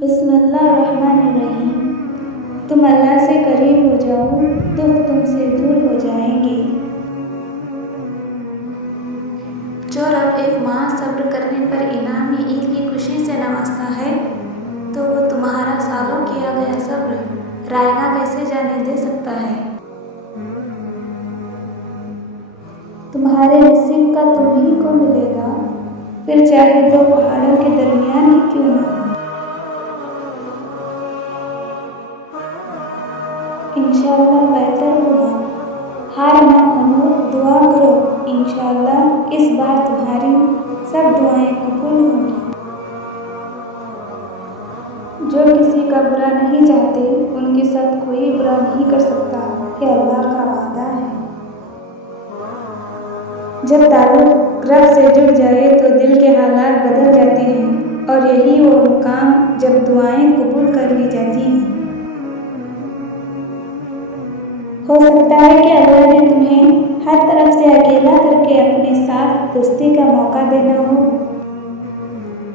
بسم اللہ الرحمن الرحیم۔ تم اللہ سے قریب ہو جاؤ، دکھ تم سے دور ہو جائیں گے۔ جو رب ایک ماہ صبر کرنے پر انعام عید کی خوشی سے نوازتا ہے، تو وہ تمہارا سالوں کیا گیا صبر رائے گاہ کیسے جانے دے سکتا ہے؟ تمہارے نصیب کا تم ہی کو ملے گا، پھر چاہے دو پہاڑوں کے درمیان ہی کیوں نہ ہو۔ انشاءاللہ بہتر ہوگا، ہار نہ مانو، دعا کرو، انشاءاللہ اس بار تمہاری سب دعائیں قبول ہوں گی۔ جو کسی کا برا نہیں چاہتے، ان کے ساتھ کوئی برا نہیں کر سکتا، یہ اللہ کا وعدہ ہے۔ جب تعلق رب سے جڑ جائے تو دل کے حالات بدل جاتے ہیں، اور یہی وہ مقام جب دعائیں قبول کر لی جاتی ہیں۔ ہو سکتا ہے کہ اللہ نے تمہیں ہر طرف سے اکیلا کر کے اپنے ساتھ دوستی کا موقع دینا ہو۔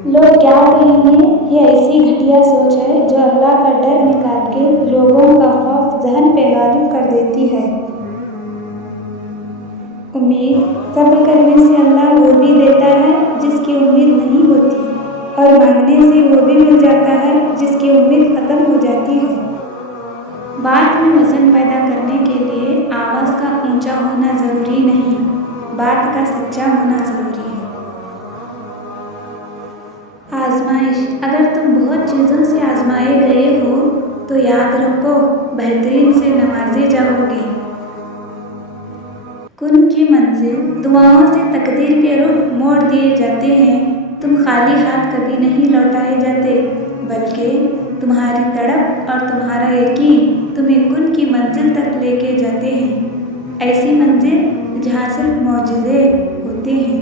لوگ کیا کہیں گے، یہ ایسی گھٹیا سوچ ہے جو اللہ کا ڈر نکال کے لوگوں کا خوف ذہن پہ غالب کر دیتی ہے۔ امید صبر کرنے سے اللہ وہ بھی دیتا ہے جس کی امید نہیں ہوتی، اور مانگنے سے وہ بھی مل جاتا ہے جس کی امید ختم ہو جاتی ہے۔ بات میں وزن پیدا کرنے کے لیے آواز کا اونچا ہونا ضروری نہیں، بات کا سچا ہونا ضروری ہے۔ آزمائش، اگر تم بہت چیزوں سے آزمائے گئے ہو تو یاد رکھو بہترین سے نوازے جاؤ گے۔ کن کی منزل دعاؤں سے تقدیر کے رخ موڑ دیے جاتے ہیں۔ تم خالی ہاتھ کبھی نہیں لوٹائے جاتے، بلکہ تمہاری تڑپ اور تمہارا یقین تمہیں کن کی منزل تک لے کے جاتے ہیں، ایسی منزل جہاں صرف معجزے ہوتے ہیں۔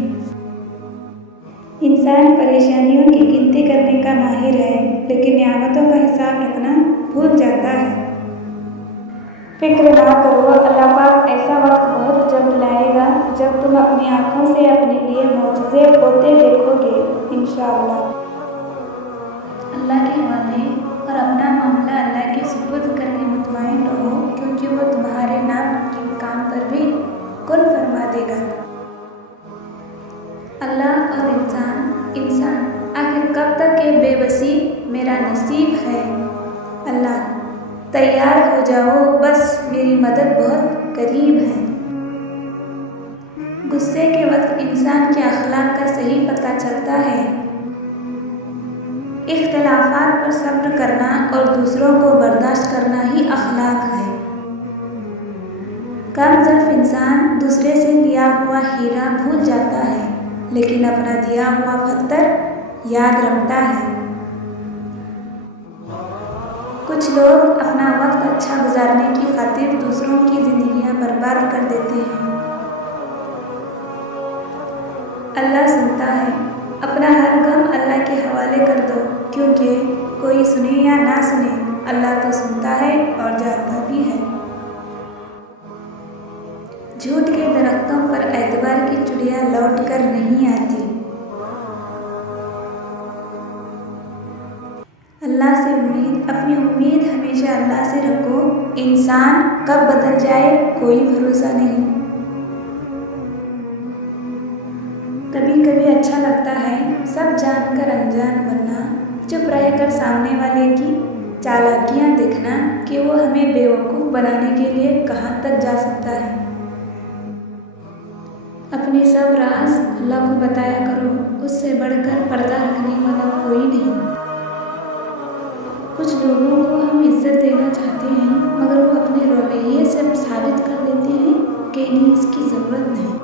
انسان پریشانیوں کی گنتی کرنے کا ماہر ہے، لیکن نعمتوں کا حساب رکھنا بھول جاتا ہے۔ فکر نہ کرو، اللہ پاک ایسا وقت بہت جلد لائے گا جب تم اپنی آنکھوں سے اپنے لیے معجزے ہوتے دیکھو گے، انشاءاللہ۔ اللہ کے حوالے اور اپنا معاملہ اللہ کے سپرد کر کے مطمئن رہو، کیونکہ وہ تمہارے نام کے کام پر بھی کن فرما دے گا۔ اللہ اور انسان آخر کب تک یہ بے بسی میرا نصیب ہے؟ اللہ تیار ہو جاؤ، بس میری مدد بہت قریب ہے۔ غصے کے وقت انسان کے اخلاق کا صحیح پتہ چلتا ہے۔ اختلافات پر صبر کرنا اور دوسروں کو برداشت کرنا ہی اخلاق ہے۔ کم ظرف انسان دوسرے سے لیا ہوا ہیرا بھول جاتا ہے، لیکن اپنا دیا ہوا پتھر یاد رکھتا ہے۔ کچھ لوگ اپنا وقت اچھا گزارنے کی خاطر دوسروں کی زندگیاں برباد کر دیتے ہیں۔ اللہ سنتا ہے، اپنا ہر غم اللہ کے حوالے کر دو، کیونکہ کوئی سنے یا نہ سنے، اللہ تو سنتا ہے اور جانتا بھی ہے۔ جھوٹ کے درختوں پر اعتبار کی چڑیا لوٹ کر نہیں آتی۔ اللہ سے امید، اپنی امید ہمیشہ اللہ سے رکھو۔ انسان کب بدل جائے کوئی بھروسہ نہیں۔ کبھی کبھی اچھا لگتا ہے سب جان کر انجان بننا، چپ رہ کر سامنے والے کی چالاکیاں دیکھنا کہ وہ ہمیں بیوقوف بنانے کے لیے کہاں تک جا سکتا ہے۔ اپنے سب راز اللہ کو بتایا کرو، اس سے بڑھ کر پردہ رکھنے والا کوئی نہیں۔ کچھ لوگوں کو ہم عزت دینا چاہتے ہیں، مگر وہ اپنے رویے سے ثابت کر دیتے ہیں کہ انہیں اس کی ضرورت نہیں۔